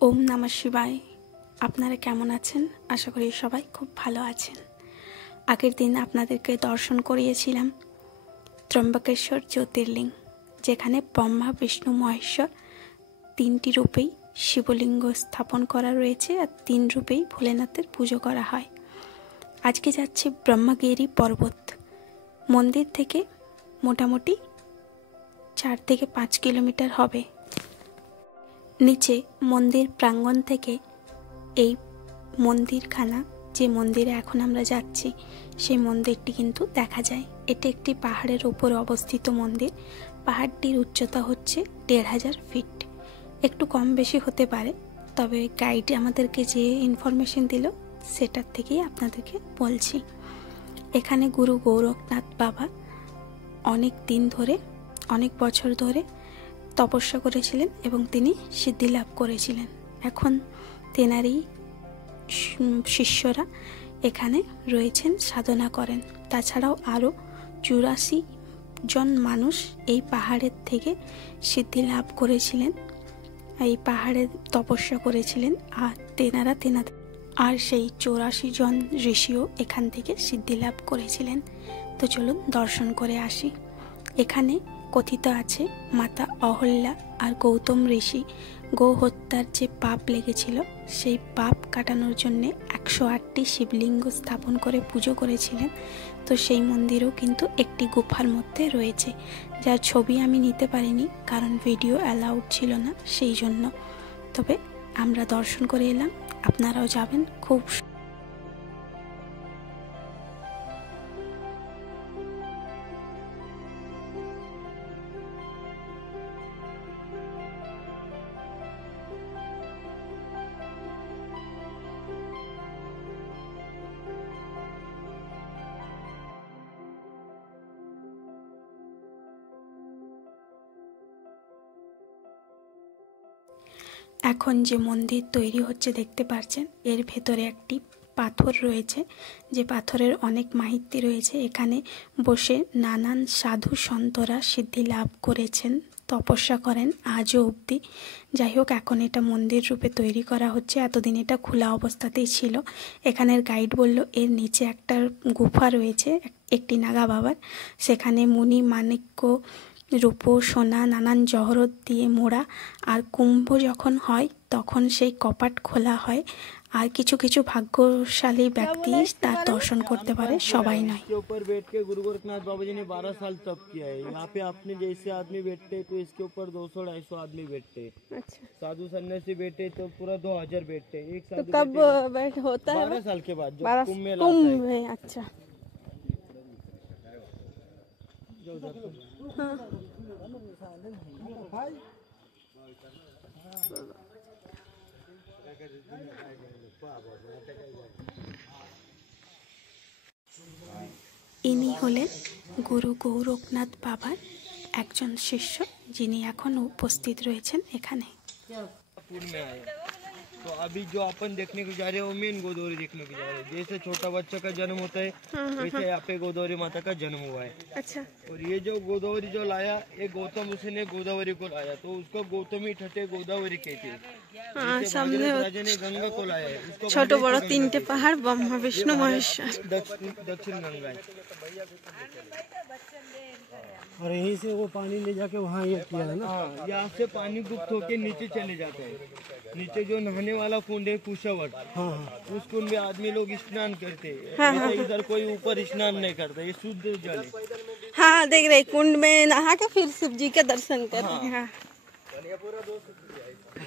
ওম নমঃ শিবায়। আপনারা কেমন আছেন? আশা করি সবাই খুব ভালো আছেন। আগের দিন আপনাদেরকে দর্শন করিয়েছিলাম ত্রম্বকেশ্বর জ্যোতির্লিঙ্গ, যেখানে ব্রহ্মা বিষ্ণু মহেশ্বর তিনটি রূপেই শিবলিঙ্গ স্থাপন করা রয়েছে আর তিন রূপেই ভোলেনাথের পুজো করা হয়। আজকে যাচ্ছি ব্রহ্মগিরি পর্বত। মন্দির থেকে মোটামুটি 4 থেকে 5 কিলোমিটার হবে। নিচে মন্দির প্রাঙ্গণ থেকে এই মন্দিরখানা, যে মন্দিরে এখন আমরা যাচ্ছি, সেই মন্দিরটি কিন্তু দেখা যায়। এটি একটি পাহাড়ের উপর অবস্থিত মন্দির। পাহাড়টির উচ্চতা হচ্ছে 1500 ফিট। একটু কম বেশি হতে পারে, তবে গাইড আমাদেরকে যে ইনফরমেশন দিল সেটার থেকেই আপনাদেরকে বলছি। এখানে গুরু গোরখনাথ বাবা অনেক দিন ধরে, অনেক বছর ধরে তপস্যা করেছিলেন এবং তিনি সিদ্ধি লাভ করেছিলেন। এখন তেনারই শিষ্যরা এখানে রয়েছেন, সাধনা করেন। তাছাড়াও আরও 84 জন মানুষ এই পাহাড়ের থেকে সিদ্ধি লাভ করেছিলেন, এই পাহাড়ে তপস্যা করেছিলেন। আর তেনাদের আর সেই 84 জন ঋষিও এখান থেকে সিদ্ধি লাভ করেছিলেন। তো চলুন দর্শন করে আসি। এখানে কথিত আছে মাতা অহল্যা আর গৌতম ঋষি গো হত্যার যে পাপ লেগেছিল, সেই পাপ কাটানোর জন্য 108টি শিবলিঙ্গ স্থাপন করে পুজো করেছিলেন। তো সেই মন্দিরও কিন্তু একটি গুফার মধ্যে রয়েছে, যার ছবি আমি নিতে পারিনি কারণ ভিডিও অ্যালাউড ছিল না, সেই জন্য। তবে আমরা দর্শন করে এলাম, আপনারাও যাবেন। খুব এখন যে মন্দির তৈরি হচ্ছে দেখতে পাচ্ছেন, এর ভেতরে একটি পাথর রয়েছে, যে পাথরের অনেক মাহিত্য রয়েছে। এখানে বসে নানান সাধু সন্তরা সিদ্ধি লাভ করেছেন, তপস্যা করেন আজও অবধি। যাই হোক, এখন এটা মন্দির রূপে তৈরি করা হচ্ছে। এতদিন এটা খোলা অবস্থাতেই ছিল। এখানের গাইড বলল এর নিচে একটা গুফা রয়েছে একটি নাগা বাবার, সেখানে মুনি মাণিক্য, রূপো, সোনা, নানান জহরত দিয়ে মোড়া। আর কুম্ভ যখন হয় তখন সেই কপাট খোলা হয়, আর কিছু কিছু ভাগ্যশালী ব্যক্তি তার দর্শন করতে পারে, সবাই নয়। इसके ऊपर बैठ के गुरु गोरखनाथ बाबा जी ने 12 साल तप किया है। यहाँ पे अपने जैसे आदमी बैठते तो इसके ऊपर 200-250 आदमी बैठते। अच्छा, साधु सन्यासी बैठे तो पूरा 2000 बैठते। एक तो साधु कब बैठे होता है? 12 साल के बाद जो 12 कुंभ मेला आता है। कुंभ में। अच्छा, हाँ। ইনি হলেন গুরু গোরখনাথ বাবার একজন শিষ্য, যিনি এখন উপস্থিত রয়েছেন এখানে। में आए तो अभी जो अपन देखने को जा रहे हैं वो मेन गोदावरी देखने को जा रहे हैं। जैसे छोटा बच्चा का जन्म होता है वैसे यहाँ पे गोदावरी माता का जन्म हुआ है। अच्छा, और ये जो गोदावरी जो लाया, ये गौतम ऋषि ने गोदावरी को लाया, तो उसको गौतमी ठटे गोदावरी कहते हैं। हाँ, जैसे सामने भागीरथ राजा ने गंगा को लाया है, उसको छोटे बड़ो 3टे पहाड़, ब्रह्मा विष्णु महेश्वर। दक्षिण गंगा है। और यहीं से वो पानी ले जाके वहाँ ये किया है ना। हाँ, यहाँ से पानी गुप्त होके नीचे चले जाता है। नीचे जो नहाने वाला कुंड है कुशावट, हाँ उस कुंड में आदमी लोग स्नान करते हैं। हाँ, जैसे इधर कोई ऊपर स्नान नहीं करता, ये शुद्ध जल है। हाँ, देख रहे कुंड में नहा के फिर शिव जी के दर्शन कर रहे हैं। हाँ। आप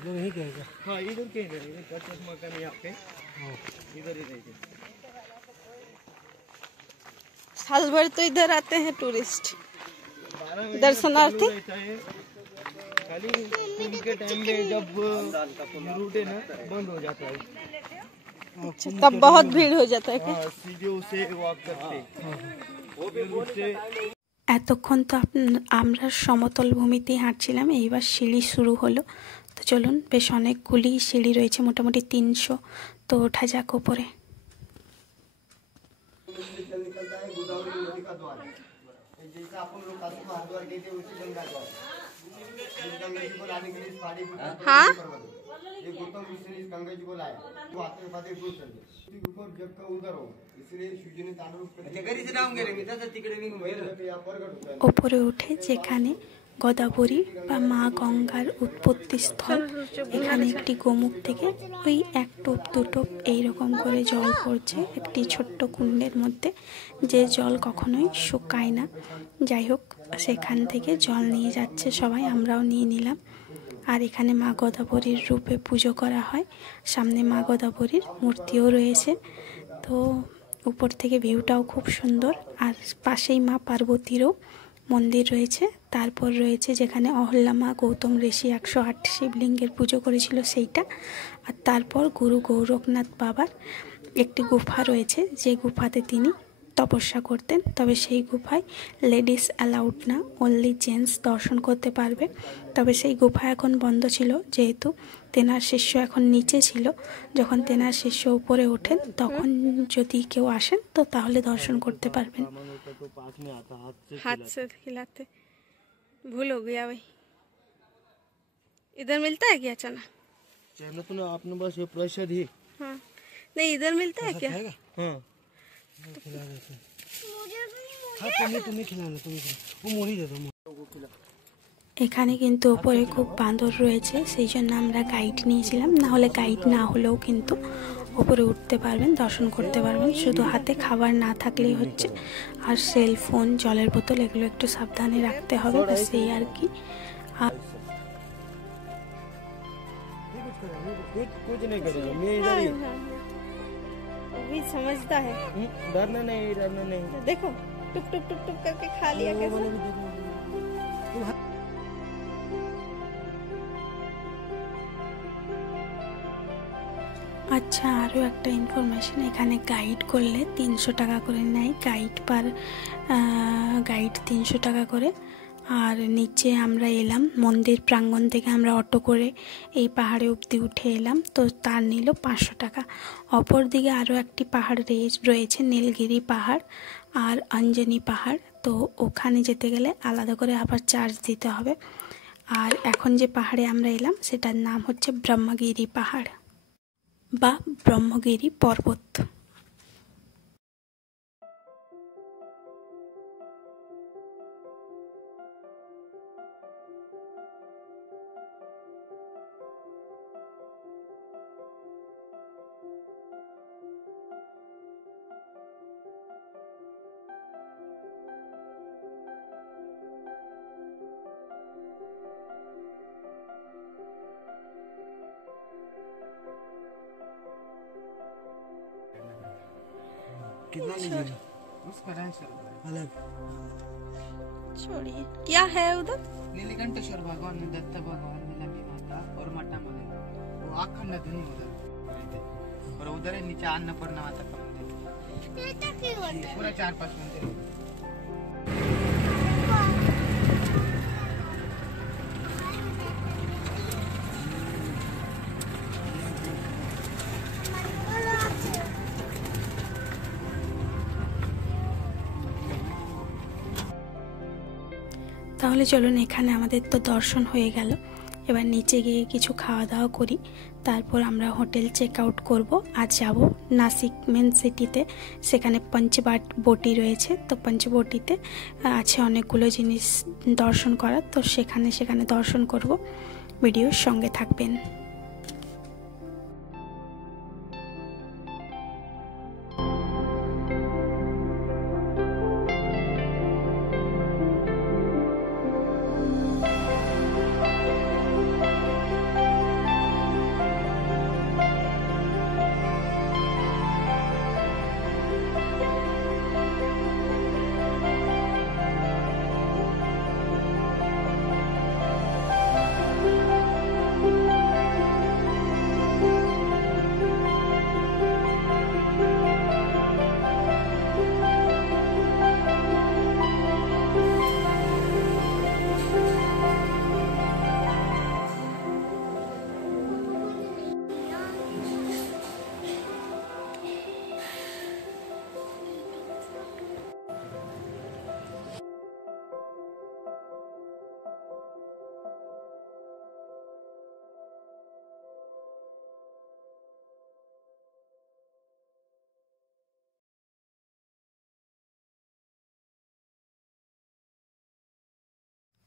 लोग यहीं कहेगा। हाँ, इधर कहीं नहीं, चश्मा का यहाँ पे इधर ही नहीं। साल भर तो इधर आते हैं टूरिस्ट, 12 महीने दर्शनार्थी। चालू रहता है। खाली कुंभ के टाइम में जब रूट है ना बंद हो जाता है। अच्छा, तब बहुत भीड़ हो जाता है क्या? हाँ, सीधे उसे वॉक करते वो भी रूट से। এতক্ষণ তো আমরা সমতল ভূমিতেই হাঁটছিলাম, এইবার সিঁড়ি শুরু হলো। তো চলুন, বেশ অনেকগুলি সিঁড়ি রয়েছে, মোটামুটি 300। তো ওঠা যাক ওপরে। हाँ, ये गौतम विष्णु ने इस गंगा जी को लाया वो आते पाते पुरुष चल गए ऊपर जग का उधर हो इसलिए शिव जी ने तांडव ওপরে উঠে যেখানে গোদাবরী বা মা গঙ্গার উৎপত্তি স্থল, এখানে একটি গোমুখ থেকে ওই এক টোপ দু টোপ এইরকম করে জল পড়ছে একটি ছোট্ট কুণ্ডের মধ্যে, যে জল কখনোই শুকায় না। যাই হোক, সেখান থেকে জল নিয়ে যাচ্ছে সবাই, আমরাও নিয়ে নিলাম। আর এখানে মা গোদাবরীর রূপে পুজো করা হয়, সামনে মা গোদাবরীর মূর্তিও রয়েছে। তো উপর থেকে ভিউটাও খুব সুন্দর। আর পাশেই মা পার্বতীরও মন্দির রয়েছে। তারপর রয়েছে যেখানে অহল্যা মা গৌতম ঋষি 108 শিবলিঙ্গের পুজো করেছিল সেইটা। আর তারপর গুরু গোরখনাথ বাবার একটি গুফা রয়েছে, যে গুফাতে তিনি তপস্যা করতেন। তবে সেই গুফায় লেডিস অ্যালাউড না, অনলি জেন্টস দর্শন করতে পারবে। তবে সেই গুফা এখন বন্ধ ছিল, যেহেতু তেনার শিষ্য এখন নিচে ছিল। যখন তেনার শিষ্য উপরে ওঠেন তখন যদি কেউ আসেন তো তাহলে দর্শন করতে পারবেন। हाथ से खिलाते भूल हो गया भाई। इधर मिलता है क्या चना? चलो तो ना आपने बस ये प्रसाद ही। हाँ नहीं, इधर मिलता है क्या? हाँ तुम्हें खिलाना, तुम्हें वो मोड़ी दे दो। এখানে কিন্তু উপরে খুব বাঁদর রয়েছে, সেই জন্য আমরা গাইড নিয়েছিলাম। না হলে গাইড না হলেও কিন্তু উপরে উঠতে পারবেন, দর্শন করতে পারবেন। শুধু হাতে খাবার না থাকলেই হচ্ছে। আর সেলফোন, জলের বোতল এগুলো একটু সাবধানে রাখতে হবে, ব্যাস এই আর কি। আর कुछ नहीं करेगा, मैं इधर ही। वो भी समझता है। डरना नहीं, डरना नहीं। देखो टुक टुक टुक टुक करके खा लिया कैसे। আচ্ছা, আরও একটা ইনফরমেশন, এখানে গাইড করলে 300 টাকা করে নেয়, গাইড 300 টাকা করে। আর নিচে আমরা এলাম মন্দির প্রাঙ্গণ থেকে, আমরা অটো করে এই পাহাড়ে অবধি উঠে এলাম, তো তার নিল 500 টাকা। অপর দিকে আরও একটি পাহাড় রয়েছে, নীলগিরি পাহাড় আর অঞ্জনি পাহাড়। তো ওখানে যেতে গেলে আলাদা করে আবার চার্জ দিতে হবে। আর এখন যে পাহাড়ে আমরা এলাম সেটার নাম হচ্ছে ব্রহ্মগিরি পাহাড় বা ব্রহ্মগিরি পর্বত। कितना लीजिएगा? अलग छोड़िए, क्या है उधर? नीलकंठेश्वर भगवान, दत्त भगवान, लक्ष्मी माता और मठा मध्ये वो अखंड धुनी उधर और उधर नीचे अन्नपूर्णा माता का मंदिर, पूरा 4-5 मंदिर। তাহলে চলুন, এখানে আমাদের তো দর্শন হয়ে গেল, এবার নিচে গিয়ে কিছু খাওয়া দাওয়া করি, তারপর আমরা হোটেল চেক আউট করবো। আর যাব নাসিক মেন সিটিতে, সেখানে পঞ্চবটি রয়েছে। তো পঞ্চবটিতে আছে অনেকগুলো জিনিস দর্শন করার, তো সেখানে দর্শন করব। ভিডিওর সঙ্গে থাকবেন।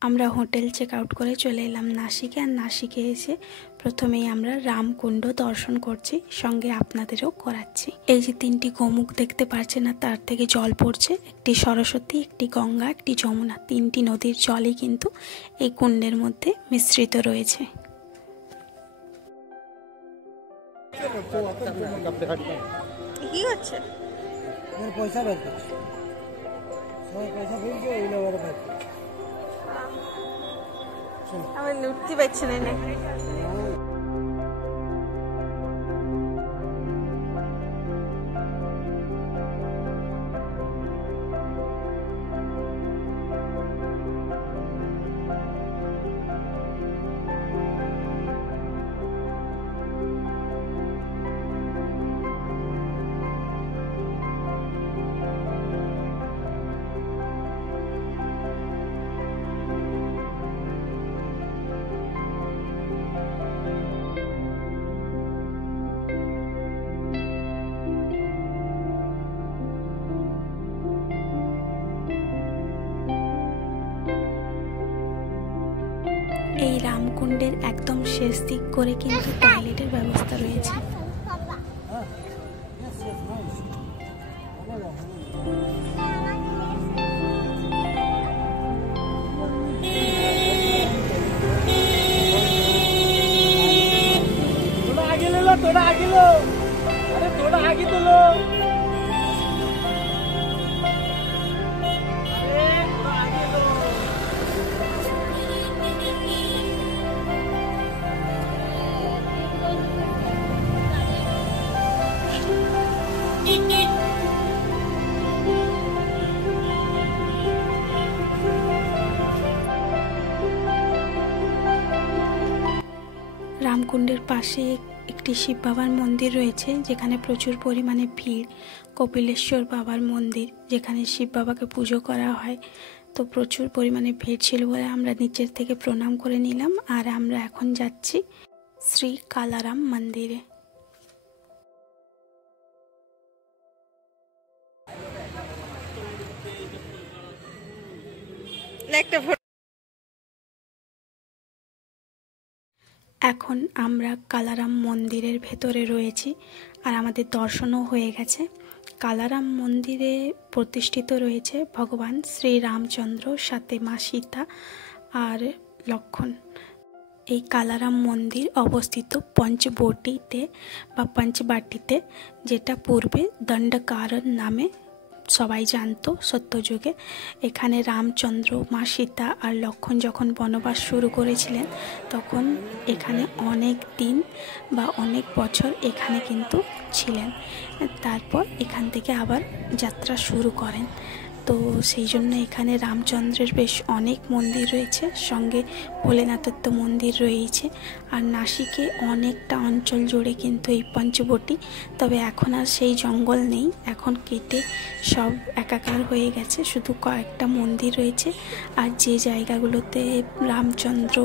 আমরা হোটেল চেক আউট করে চলে এলাম নাসিকে। আর নাসিকে এসে প্রথমেই আমরা রামকুণ্ড দর্শন করছি, সঙ্গে আপনাদেরও করাচ্ছি। এই যে 3টি গোমুখ দেখতে পাচ্ছেন না, তার থেকে জল পড়ছে। একটি সরস্বতী, একটি গঙ্গা, একটি যমুনা, 3টি নদীর জলই কিন্তু এই কুণ্ডের মধ্যে মিশ্রিত রয়েছে। কি হচ্ছে? পয়সা বের করছে, সবাই পয়সা ফেলছে, ওইগুলো আবার বের করছে। আমি উঠতে পারছি না। এই রামকুণ্ডের একদম শেষ দিক করে কিন্তু টয়লেটের ব্যবস্থা রয়েছে। थोड़ा आगे लो, अरे थोड़ा आगे तो लो। রামকুণ্ডের পাশে একটি শিব বাবার মন্দির রয়েছে, যেখানে প্রচুর পরিমাণে ভিড়। কপিলেশ্বর বাবার মন্দির, যেখানে শিব বাবাকে পুজো করা হয়। তো প্রচুর পরিমাণে ভিড় ছিল বলে আমরা নিচের থেকে প্রণাম করে নিলাম। আর আমরা এখন যাচ্ছি শ্রী কালারাম মন্দিরে। এখন আমরা কালারাম মন্দিরের ভেতরে রয়েছি, আর আমাদের দর্শনও হয়ে গেছে। কালারাম মন্দিরে প্রতিষ্ঠিত রয়েছে ভগবান শ্রী রামচন্দ্র, সাথে মা সীতা আর লক্ষ্মণ। এই কালারাম মন্দির অবস্থিত পঞ্চবটিতে বা পঞ্চবাটিতে, যেটা পূর্বে দণ্ডকারণ নামে সবাই জানতো সত্যযুগে। এখানে রামচন্দ্র, মা সীতা আর লক্ষ্মণ যখন বনবাস শুরু করেছিলেন, তখন এখানে অনেক দিন বা অনেক বছর এখানে কিন্তু ছিলেন। তারপর এখান থেকে আবার যাত্রা শুরু করেন। তো সেই জন্য এখানে রামচন্দ্রের বেশ অনেক মন্দির রয়েছে, সঙ্গে ভোলেনাথের তো মন্দির রয়েছে। আর নাসিকে অনেকটা অঞ্চল জুড়ে কিন্তু এই পঞ্চবটি, তবে এখন আর সেই জঙ্গল নেই, এখন কেটে সব একাকার হয়ে গেছে। শুধু কয়েকটা মন্দির রয়েছে। আর যে জায়গাগুলোতে রামচন্দ্র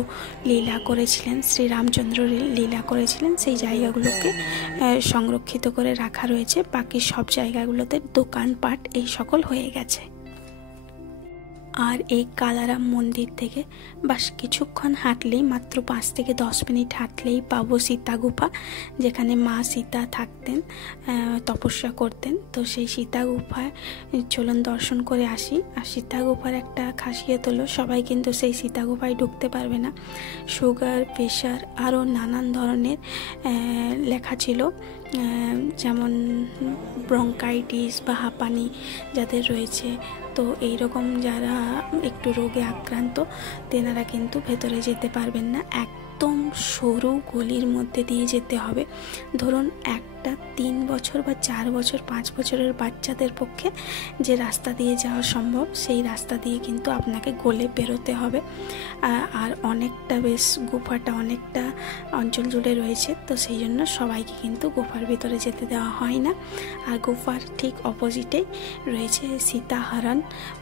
লীলা করেছিলেন, শ্রী রামচন্দ্র লীলা করেছিলেন, সেই জায়গাগুলোকে সংরক্ষিত করে রাখা রয়েছে। বাকি সব জায়গাগুলোতে দোকানপাট এই সকল হয়ে গেছে। আর এই কালারাম মন্দির থেকে বাস কিছুক্ষণ হাঁটলেই, মাত্র 5 থেকে 10 মিনিট হাঁটলেই পাবো সীতা গুফা, যেখানে মা সীতা থাকতেন, তপস্যা করতেন। তো সেই সীতা গুফায় চলুন দর্শন করে আসি। আর সীতা গুফার একটা খাসিয়ত হলো, সবাই কিন্তু সেই সীতা গুফায় ঢুকতে পারবে না। সুগার, প্রেশার আরও নানান ধরনের লেখা ছিল, যেমন ব্রঙ্কাইটিস বা হাঁপানি যাদের রয়েছে, তো এইরকম যারা একটু রোগে আক্রান্ত, তেনারা কিন্তু ভেতরে যেতে পারবেন না। একদম সরু গলির মধ্যে দিয়ে যেতে হবে। ধরুন একটা 3 বছর বা 4 বছর 5 বছরের বাচ্চাদের পক্ষে যে রাস্তা দিয়ে যাওয়া সম্ভব, সেই রাস্তা দিয়ে কিন্তু আপনাকে গলে বেরোতে হবে। আর অনেকটা বেশ গুফাটা অনেকটা অঞ্চল জুড়ে রয়েছে, তো সেই জন্য সবাইকে কিন্তু গুফার ভিতরে যেতে দেওয়া হয় না। আর গুফার ঠিক অপোজিটেই রয়েছে সীতাহরণ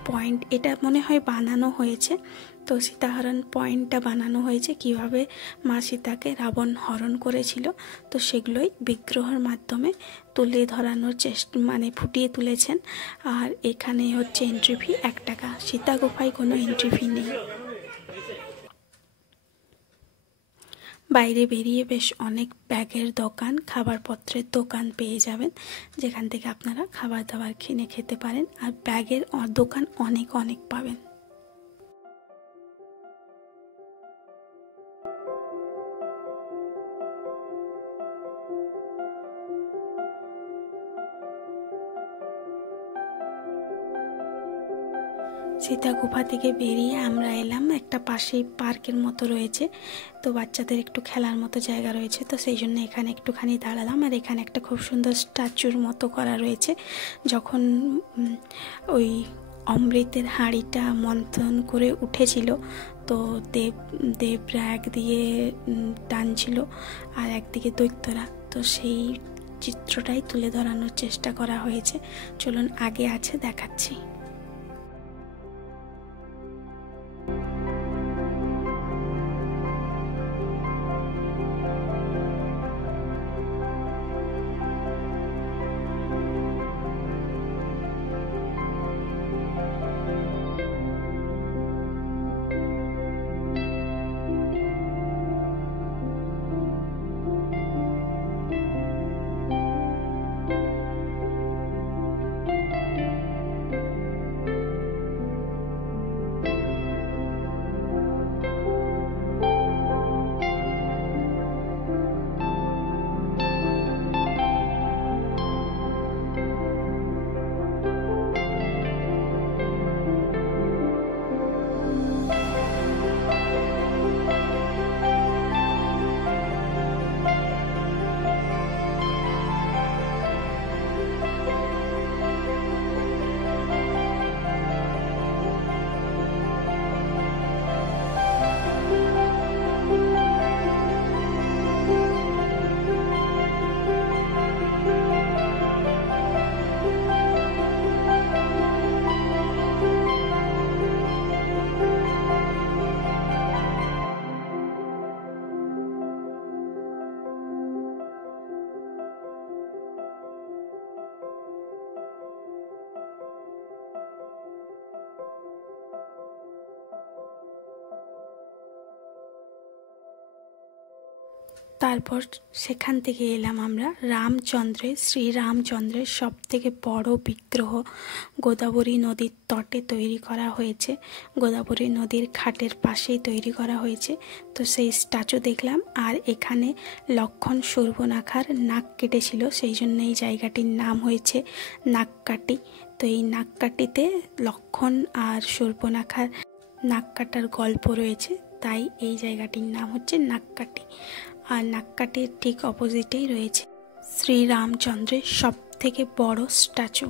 পয়েন্ট। এটা মনে হয় বানানো হয়েছে। তো সীতাহরণ পয়েন্টটা বানানো হয়েছে কিভাবে মা সীতাকে রাবণ হরণ করেছিল, তো সেগুলোই বিগ্রহের মাধ্যমে তুলে ধরানোর ফুটিয়ে তুলেছেন। আর এখানে হচ্ছে এন্ট্রি ফি 1 টাকা। সীতা গুফায় কোনো এন্ট্রি ফি নেই। বাইরে বেরিয়ে বেশ অনেক ব্যাগের দোকান, খাবারপত্রের দোকান পেয়ে যাবেন, যেখান থেকে আপনারা খাবার দাবার কিনে খেতে পারেন। আর ব্যাগের দোকান অনেক অনেক পাবেন। সীতা গুফা থেকে বেরিয়ে আমরা এলাম একটা পাশেই পার্কের মতো রয়েছে, তো বাচ্চাদের একটু খেলার মতো জায়গা রয়েছে, তো সেই জন্য এখানে একটুখানি দাঁড়ালাম। আর এখানে একটা খুব সুন্দর স্ট্যাচুর মতো করা রয়েছে, যখন ওই অমৃতের হাঁড়িটা মন্থন করে উঠেছিল, তো দেবরা একদিকে টানছিল আর একদিকে দৈত্যরা, তো সেই চিত্রটাই তুলে ধরানোর চেষ্টা করা হয়েছে। চলুন আগে আছে দেখাচ্ছি। তারপর সেখান থেকে এলাম আমরা শ্রীরামচন্দ্রের সব থেকে বড় বিগ্রহ, গোদাবরী নদীর তটে তৈরি করা হয়েছে, গোদাবরী নদীর ঘাটের পাশেই তৈরি করা হয়েছে। তো সেই স্ট্যাচু দেখলাম। আর এখানে লক্ষণ সুবর্ণরেখার নাক কেটেছিল, সেই জন্য এই জায়গাটির নাম হয়েছে নাককাটি। তো এই নাককাটিতে লক্ষণ আর সুবর্ণরেখার নাক কাটার গল্প রয়েছে, তাই এই জায়গাটির নাম হচ্ছে নাককাটি। আর নাককাটির ঠিক অপোজিটেই রয়েছে শ্রীরামচন্দ্রের সব থেকে বড় স্ট্যাচু,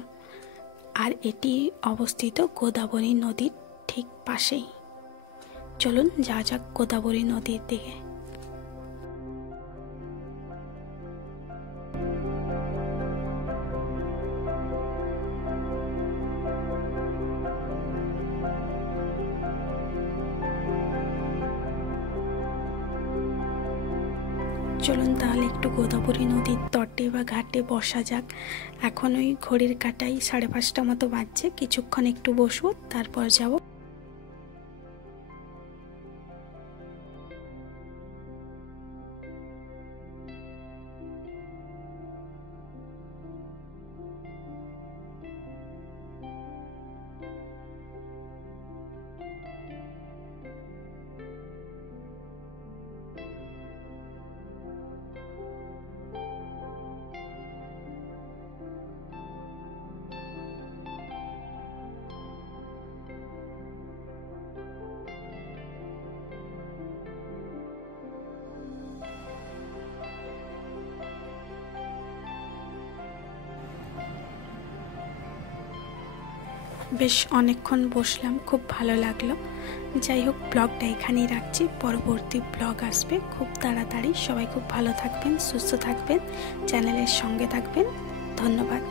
আর এটি অবস্থিত গোদাবরী নদীর ঠিক পাশেই। চলুন যাওয়া যাক গোদাবরী নদীর দিকে। চলুন তাহলে একটু গোদাবরী নদীর তটে বা ঘাটে বসা যাক। এখন ওই ঘড়ির কাঁটায় 5:30 মতো বাজছে, কিছুক্ষণ একটু বসবো, তারপর যাব। বেশ অনেকক্ষণ বসলাম, খুব ভালো লাগলো। যাই হোক, ব্লগটা এখানেই রাখছি, পরবর্তী ব্লগ আসবে খুব তাড়াতাড়ি। সবাই খুব ভালো থাকবেন, সুস্থ থাকবেন, চ্যানেলের সঙ্গে থাকবেন। ধন্যবাদ।